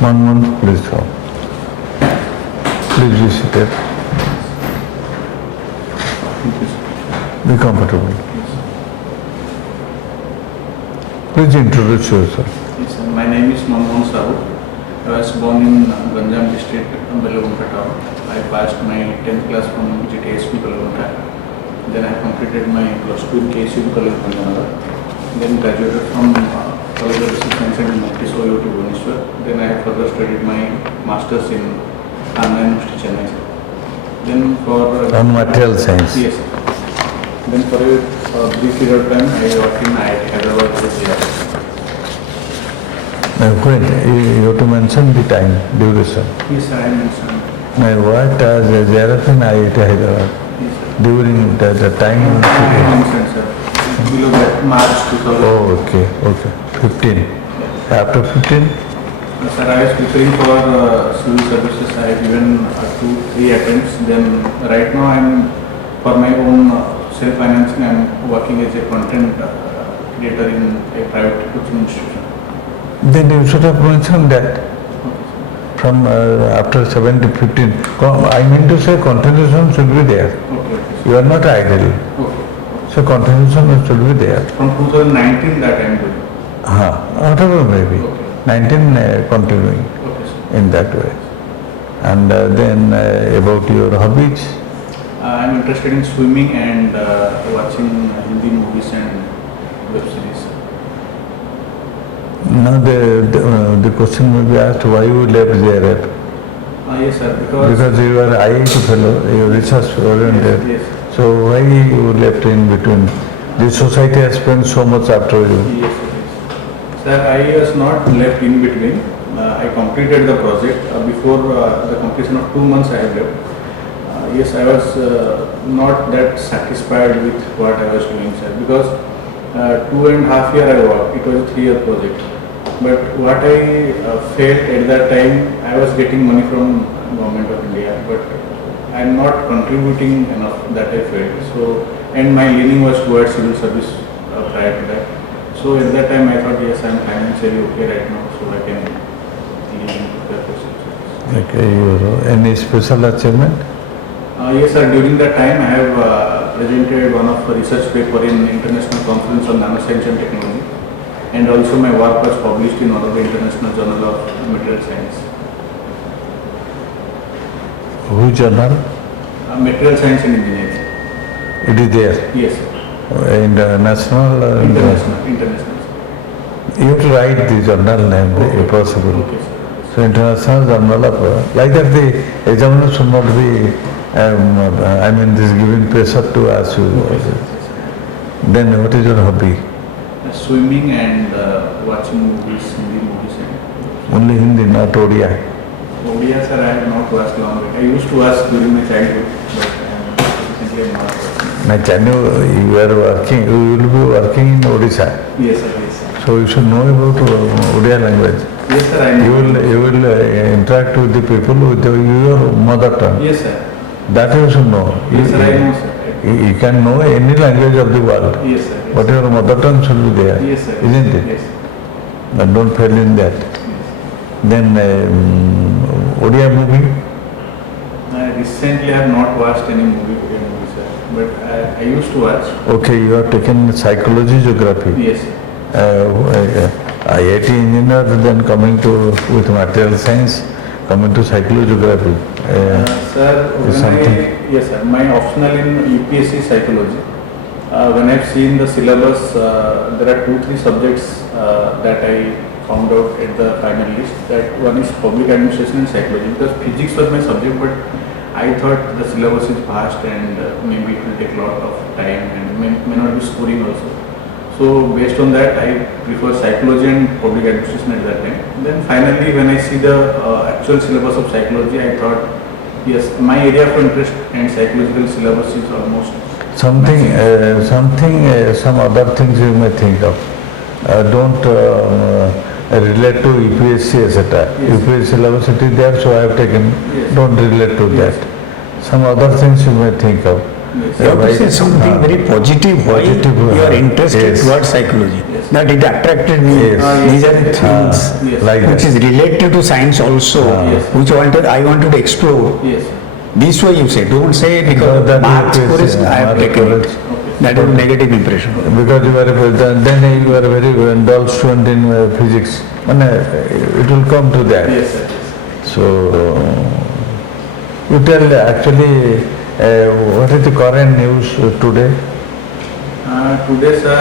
Manmohan, please come. Please be seated. Be comfortable. Please introduce yourself. Yes, sir. My name is Manmohan Sahu. I was born in Ganjam district, Belgunta town. I passed my 10th class from GTSP Belgunta. Then I completed my plus 2 in KSU College Bangalore. Then graduated from College of Science and Opsc Bhubaneswar. Then I further studied my masters in University Chennai. Then for On material science. yes, sir. Then for a brief period of time I worked in IIT Hyderabad as a GR. When you have to mention the time, duration. Yes, sir, I mentioned. I worked as a JRF in IIT Hyderabad. Yes, sir. During the time. I mentioned, sir. Below that, March 2000. Oh, okay. 15. After 15, Sir, I was preparing for civil services. I have given 2-3 attempts. Then right now I'm for my own self-financing. I'm working as a content creator in a private coaching institution. then you should have mentioned that from after 17, 15. I mean to say continuation should be there. Okay. You are not idle. Okay. So continuation should be there. From 2019 that I'm doing. Whatever may be. Okay. 19 continuing Okay, sir. in that way. And then about your hobbies. I'm interested in swimming and watching Hindi movies and web series. Now the question may be asked why you left JRF. Yes, sir. Because you are IIT fellow, you are research oriented. Yes. So why you left in between? The society has spent so much after you. Yes, sir. Sir, I was not left in between. I completed the project. Before the completion of 2 months I have left. Yes, I was not that satisfied with what I was doing, sir, because 2.5 years I worked. It was a 3-year project. But what I felt at that time, I was getting money from Government of India, but I am not contributing enough, that I felt. So, and my leaning was towards civil service prior to that. So at that time I thought, yes, I am financially okay right now, so I can lean into that process. Okay, any special achievement? Yes, sir. During that time, I have presented one of the research paper in International Conference on Nanoscience and Technology, and also my work was published in one of the International Journal of Material Science. Which journal? Material Science and Engineering. It is there. Yes, sir. International. International. You have to write the journal name if possible. Okay, sir. So international journal of like that the examiner should not be. I mean this giving pressure to ask you. Okay, sir. Then what is your hobby? Swimming and watching movies, Hindi movies. Only Hindi, not Odia. Odia, sir, I have not watched long. I used to watch during my childhood, but recently I am not watching. Now, can you are working, you will be working in Odisha. Yes, sir. Yes, sir. So you should know about Odia language. Yes, sir. I know. You will interact with the people with your mother tongue. Yes, sir. That you should know. Yes, sir. I know, sir. You can know any language of the world. Yes, sir. Yes, But your mother tongue should be there. yes, sir. Isn't it? Yes. But don't fail in that. Then Odia movie. Recently, I have not watched any movie, sir. But I used to watch. Okay, you have taken psychology, geography. Yes, sir. IIT engineer, then coming to with material science, coming to psychology, geography. Sir, yes, sir. My optional in UPSC psychology. When I've seen the syllabus, there are 2-3 subjects that I found out at the final list. That one is public administration and psychology. Because physics was my subject, but I thought the syllabus is vast and maybe it will take a lot of time and may not be scoring also. So based on that, I prefer psychology and public administration at that time. Then finally, when I see the actual syllabus of psychology, I thought, yes, my area of interest and psychological syllabus is almost some other things you may think of. Don't relate to UPSC, etc. Yes. UPSC syllabus it is there, so I have taken. Yes. Don't relate to Yes. that. Some other things you may think of. Yes. You have to say something very positive. Why Positive, you are interested yes. towards psychology. Yes. that it attracted me. Yes. These are the things Yes. Like which that. is related to science also, Yes. which I wanted to explore. Yes. This way you say, don't say No, because that marks is, score is I have mark taken score it. is- That is a negative impression. Because you are then you are a very dull student in physics. And it will come to that. Yes, sir. So you tell actually what is the current news today? Today, sir,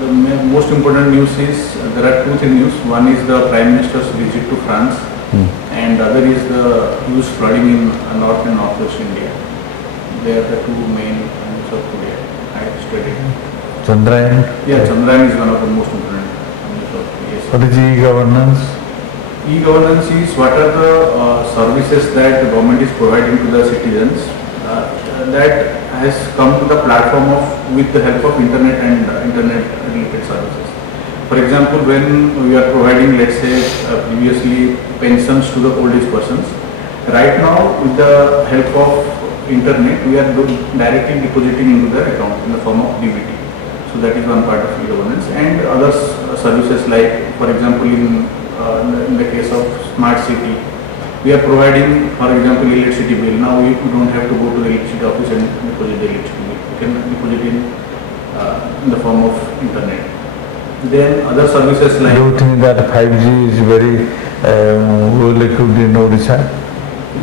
the most important news is there are two things news. One is the Prime Minister's visit to France, and other is the huge flooding in North and Northwest India. They are the two main news of today. I studied. Chandrayaan? Yeah, Chandrayaan is one of the most important news of today. What is e-governance? E-governance is what are the services that the government is providing to the citizens that has come to the platform of with the help of internet and internet related services. For example, when we are providing, let's say, previously pensions to the old age persons, right now with the help of internet, we are directly depositing into their account in the form of DBT. So that is one part of e-governance, and other services like, for example, in the case of smart city, we are providing, for example, electricity bill. Now we don't have to go to the electricity office and deposit the electricity bill. We can deposit in the form of internet. Then other services like. Do you think that 5G is very well equipped in Odisha?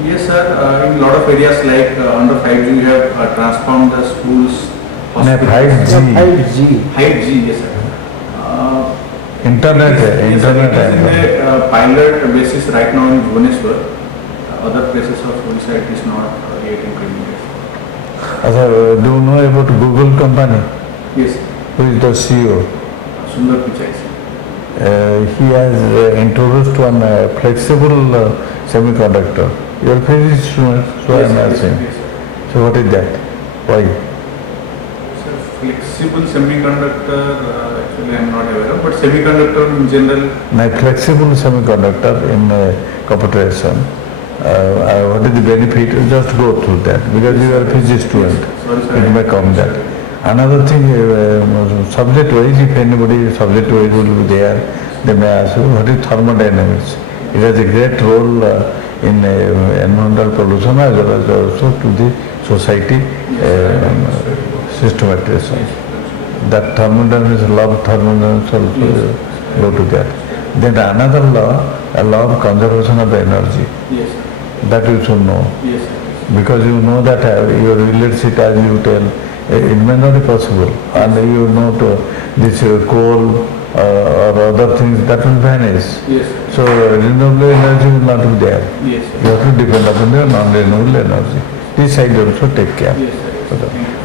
Yes, sir. In a lot of areas like under 5G, we have transformed the schools. No, hospitals. 5G. 5G, yes, sir. Internet, Yes, sir, internet. it is in a pilot basis right now in Bhubaneswar. Other places of Odisha it is not yet implemented. Do you know about Google company? Yes, Who is the CEO? Sundar Pichai. He has introduced one flexible semiconductor. You are physics student, so I am asking. Yes, sir. So what is that? Why? Sir, flexible semiconductor, actually I am not aware of, but semiconductor in general. Now, flexible semiconductor in computation. What is the benefit? Just go through that because you are a physics student. Sorry, sir. It may come that. Another thing, subject wise, if anybody subject wise will be there, they may ask you, what is thermodynamics? It has a great role in environmental pollution as well as also to the society systematization. That thermodynamics, law of thermodynamics also go to that. Then another law, a law of conservation of energy. Yes, sir. That you should know. Yes, sir. Because you know that your relationship, as you tell, it may not be possible. And you know this coal or other things that will vanish. Yes, sir. So renewable energy will not be there. Yes, sir. You have to depend upon the non-renewable energy. This side also take care. Yes, sir. Yes, sir. Thank you.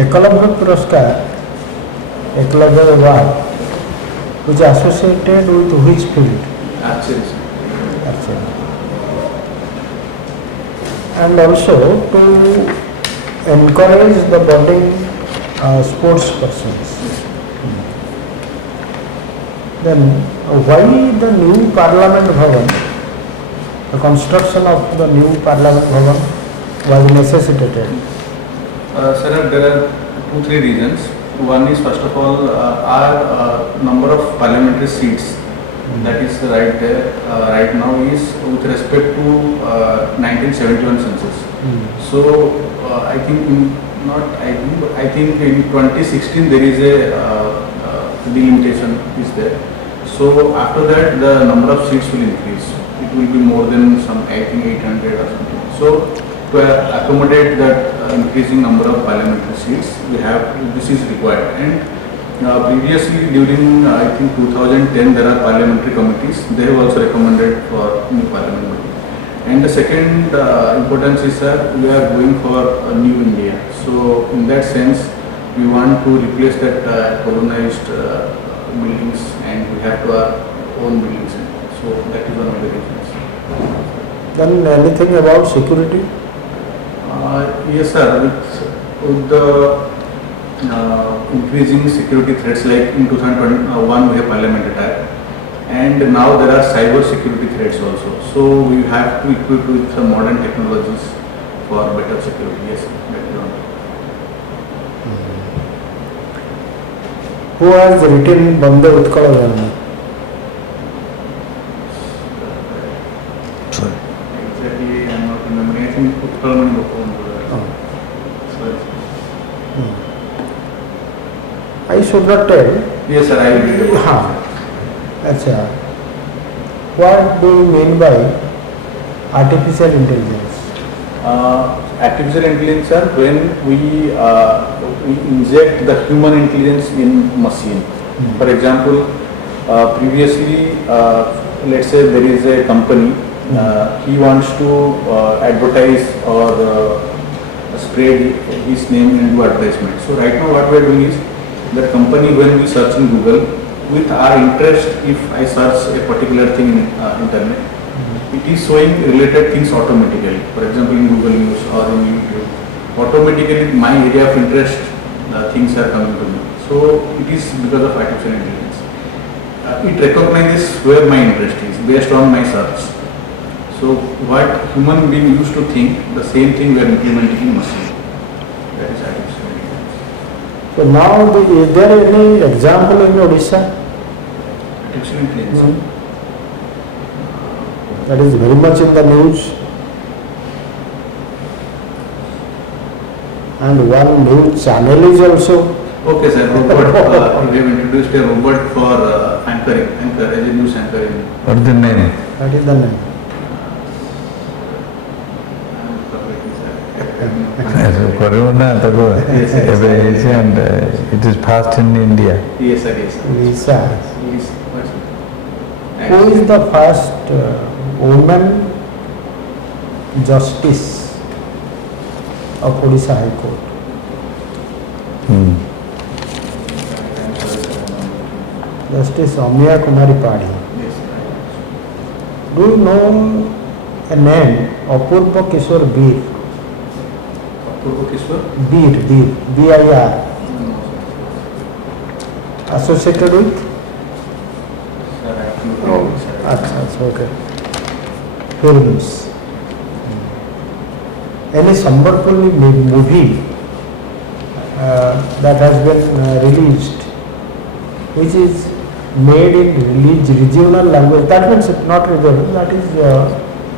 Eklavya पुरस्कार Eklavya award which is associated with which field? Actually, sir. Archery. And also to encourage the budding sports persons. Then why the new Parliament Bhavan, the construction of the new Parliament Bhavan was necessitated? Sir, there are 2-3 reasons. One is, first of all, our number of parliamentary seats that is right there right now is with respect to 1971 census. So I think I think in 2016 there is a delimitation is there. So after that the number of seats will increase. It will be more than some, I think, 800 or something. So to accommodate that increasing number of parliamentary seats, this is required. And previously during I think 2010 there are parliamentary committees. They have also recommended for new parliament. And the second importance is that we are going for a new India. So in that sense we want to replace that colonized buildings, and we have our own buildings. So that is one of the reasons. Then anything about security? Yes, sir. With the increasing security threats, like in 2001 we have parliament attack, and now there are cyber security threats also. So we have to equip with some modern technologies for better security. Yes, that is one. Who has written Bande Utkala Janani? Sorry. Exactly, I am not remembering. I think Utkalamani Gopal. Oh. Sorry. I should not tell. Yes, sir, I will read it. हाँ, अच्छा. What do you mean by artificial intelligence? Artificial intelligence, sir, when we inject the human intelligence in machine. For example, previously, let's say there is a company, he wants to advertise or spread his name into advertisement. So right now what we are doing is, the company, when we search in Google, with our interest, if I search a particular thing in internet, it is showing related things automatically. For example, in Google News or in YouTube, automatically my area of interest things are coming to me. So it is because of artificial intelligence. It recognizes where my interest is based on my search. So what human being used to think, the same thing we are implementing in machine. That is artificial intelligence. So now, is there any example in Odisha? Artificial intelligence. That is very much in the news. And one news channel is also. Okay, sir. Robot. We have introduced a robot for anchor as a news anchor. What is the name? That is the name. କରିବ ନା ତାକୁ ଏବେ ହେଇଛି and it is fast in India. Yes, sir. Yes, sir. Lisa. Yes. What's it? Who is the first woman justice of Odisha High Court? Justice Amya Kumari Padi. Yes, sir. Do you know a name Apurva Kishore Bir? Apurva Kishore? Bir, B-I-R. No, sir. Associated with? Sir, I have to know, sir. That's okay. Films. Any Sambalpuri movie that has been released, which is made in regional language, that means not regional, that is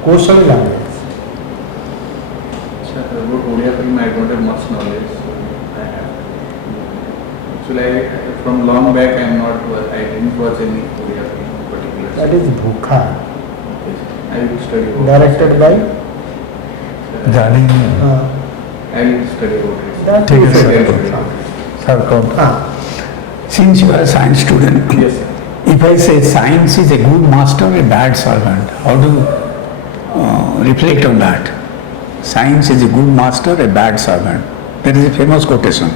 Koshali language. Sir, about Odia film, I don't have much knowledge. So I have. Actually, from long back, I didn't watch any Odia film in particular. That is Bhukha, Okay, sir. I will study about directed by ଜାଣି I will study about it. that ठीक है is- sir sir कौन Since you are a science student, Yes, sir. if I say science is a good master or a bad servant, how do you reflect on that? Science is a good master, a bad servant. There is a famous quotation.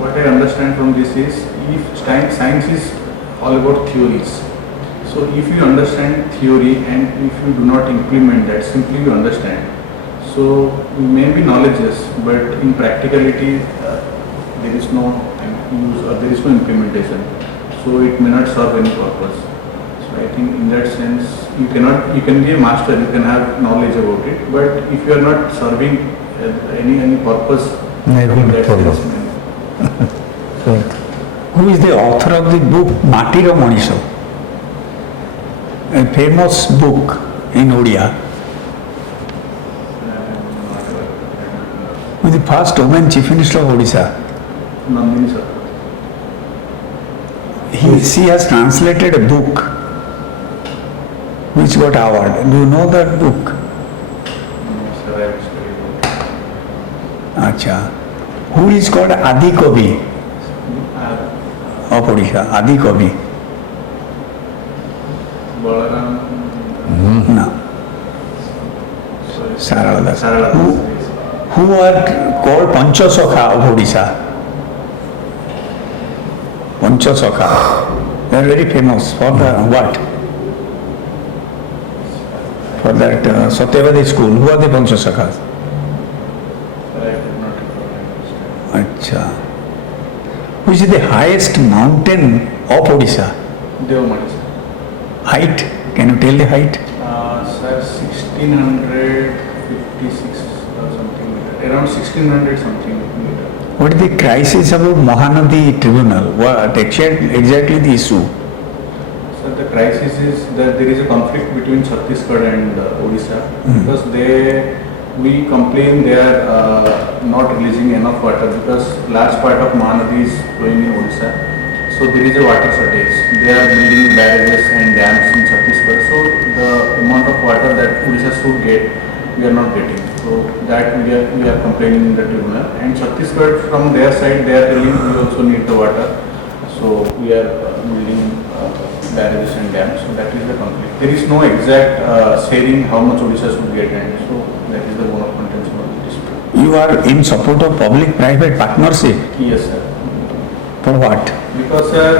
What I understand from this is, if science is all about theories. So if you understand theory and if you do not implement that, simply you understand. So you may be knowledgeous, but in practicality there is no use or there is no implementation. So it may not serve any purpose. So I think in that sense, you can be a master, you can have knowledge about it, but if you are not serving any purpose, नहीं in good that follow. sense, Who is the author of the book Matiro Manisho? A famous book in Odia. Who is the first woman chief minister of Odisha? Nandini sir. She has translated a book which got award. Do you know that book? No, sir, I will study about it. Acha. Who is called Adi Kavi of Odisha? Adi Kavi. Balaram. No. Sorry. Sarala Das. Sarala Who, Das, yes. who are called Panchasakha of Odisha? Panchasakha. They are very famous for the what? For that Satyavadi school. Who are the Panchasakhas? Sir, I did not understand. Acha. Which is the highest mountain of Odisha? Devamani sir. Height? Can you tell the height? Sir, 1656 or something, around 1600 something meter. What is the crisis about Mahanadi Tribunal? What exactly the issue? So the crisis is that there is a conflict between Chhattisgarh and Odisha because we complain they are not releasing enough water because large part of Mahanadi is flowing in Odisha. So there is a water shortage. They are building barrages and dams in Chhattisgarh. So the amount of water that Odisha should get, we are not getting. So that we are complaining in the tribunal. And Chhattisgarh from their side, they are telling we also need the water. So we are building barrages and dams. So that is the conflict. There is no exact sharing how much Odisha should get, and so that is the bone of contention of the dispute. You are in support of public-private partnership. Yes, sir. For what? Because sir,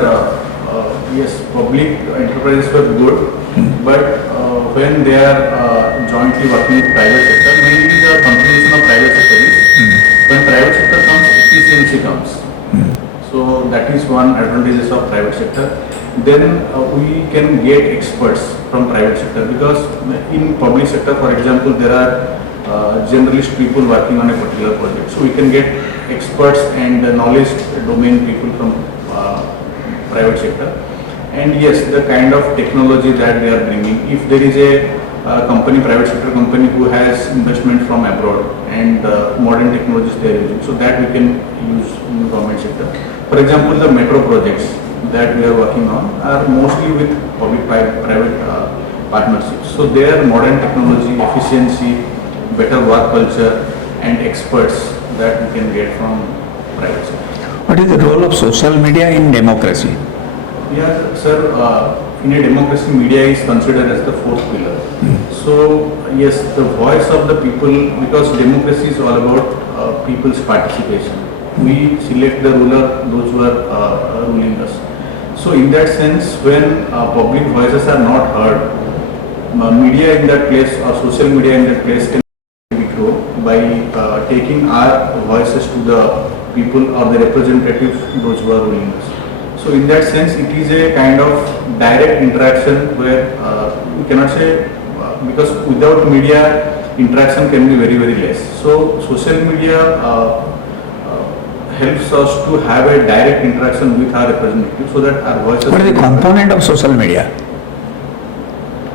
yes, public enterprises were good, but when they are jointly working with private sector, mainly the contribution of private sector is when private sector comes, efficiency comes. So that is one advantages of private sector. Then we can get experts from private sector because in public sector, for example, there are generalist people working on a particular project. So we can get experts and knowledge domain people from private sector. And yes, the kind of technology that they are bringing, if there is a company, private sector company who has investment from abroad and modern technologies they are using, so that we can use in the government sector. For example, the metro projects that we are working on are mostly with public-private partnerships. So their modern technology, efficiency, better work culture and experts that we can get from private sector. What is the role of social media in democracy? Yeah, sir, in a democracy, media is considered as the fourth pillar. So yes, the voice of the people, because democracy is all about people's participation. We select the ruler, those who are ruling us. So in that sense, when public voices are not heard, media in that place or social media in that place can be grown by taking our voices to the people or the representatives, those who are ruling us. So in that sense, it is a kind of direct interaction where we cannot say, because without media, interaction can be very, very less. So social media helps us to have a direct interaction with our representatives so that our voices... What is the component of social media?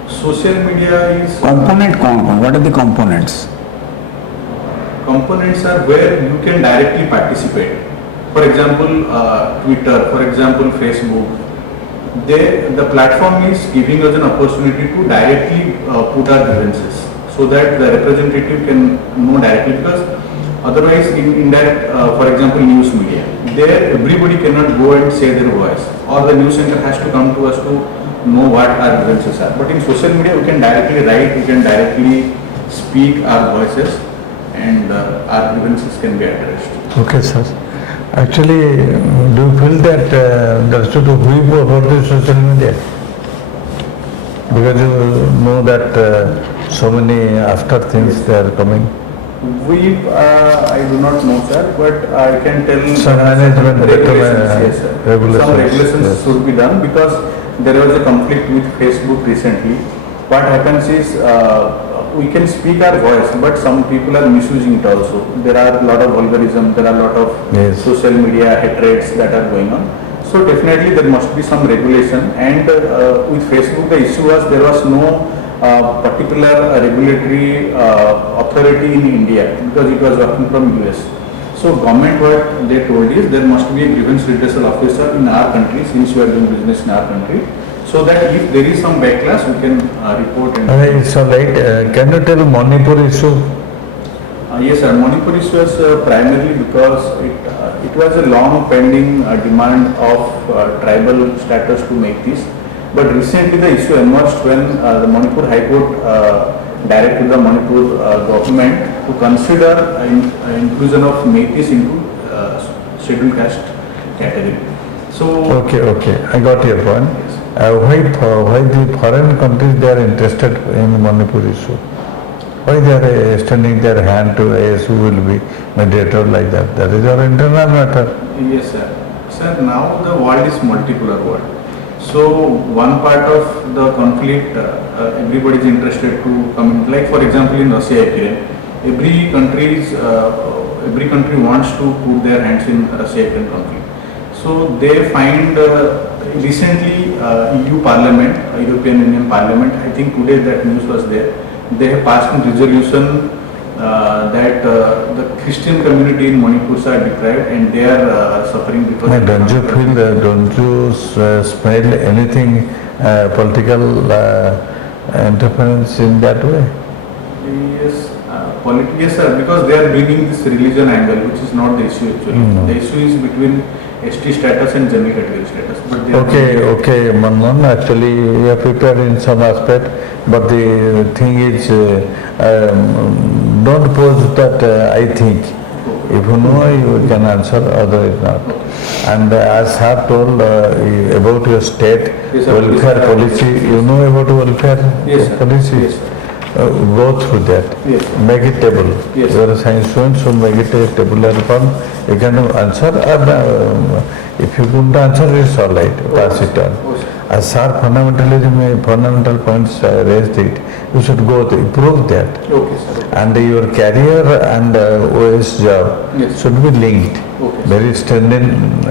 Social media is... What are the components? Components are where you can directly participate. For example, Twitter, for example, Facebook. The platform is giving us an opportunity to directly put our grievances so that the representative can know directly, because otherwise in indirect, for example, news media, there everybody cannot go and say their voice, or the news center has to come to us to know what our grievances are. But in social media, we can directly write, we can directly speak our voices, and our grievances can be addressed. Okay, sir. Actually, do you feel that there should be whip about the social media? Because you know that so many after things they are coming. I do not know, sir, but I can tell Some management regulations, yes, sir. regulations, Some regulations yes. should be done, because there was a conflict with Facebook recently. What happens is we can speak our voice, but some people are misusing it also. There are a lot of vulgarism, there are a lot of Yes. social media hatreds that are going on. So definitely there must be some regulation, and with Facebook the issue was there was no particular regulatory authority in India, because it was working from US. So government, what they told is there must be a grievance redressal officer in our country, since we are doing business in our country, so that if there is some backlash we can report. And It's all right. Can you tell Manipur issue? yes, sir. Manipur issue was primarily because it was a long pending demand of tribal status to make this. But recently the issue emerged when the Manipur High Court directed the Manipur government to consider inclusion of Metis into scheduled caste category. So Okay. I got your point. Why the foreign countries they are interested in Manipur issue? Why they are extending their hand to AS who will be mediator like that? That is our internal matter. yes, sir. Sir, now the world is multipolar world. So one part of the conflict, everybody is interested to come in. Like for example, in Russia, Ukraine, every country is every country wants to put their hands in Russia-Ukraine conflict. So they find recently EU Parliament, European Union Parliament, I think today that news was there, they have passed a resolution that the Christian community in Manipur are deprived and they are suffering because Now, of don't you feel, don't you smell anything political interference in that way? Yes, yes sir, because they are bringing this religion angle, which is not the issue actually. The issue is between ST status and general category status. But they are Okay, Manmohan, actually you are prepared in some aspect, but the thing is, don't pose that I think. If you know, you can answer, otherwise not. And as I have told about your state Yes, sir. welfare Yes, sir. policy, you know about welfare Yes, sir. policy? Yes, sir. Go through that. Yes, sir. Make it table. Yes, You are a science student, so make it a tabular form. You can answer, or if you couldn't answer, it's all right. Pass it on. Oh, sir. As sir fundamentalism, fundamental points raised it, you should go to improve that. Okay, sir. And your career and OS job Yes. should be linked, Okay. very strengthened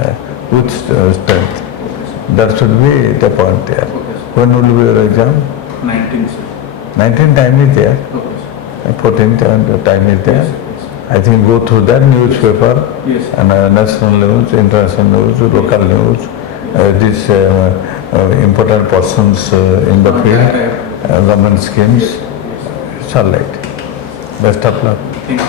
with strength. Okay, sir. That should be the point there. Okay, sir. When will be your exam? 19, sir. 19 time is there, Okay, sir. 14th time is there. Yes, sir. Yes, sir. I think go through that newspaper Yes, sir. and national news, international news, local news, these important persons in the field, government schemes. Yes, sir. It's all right. Best of luck. Thank you.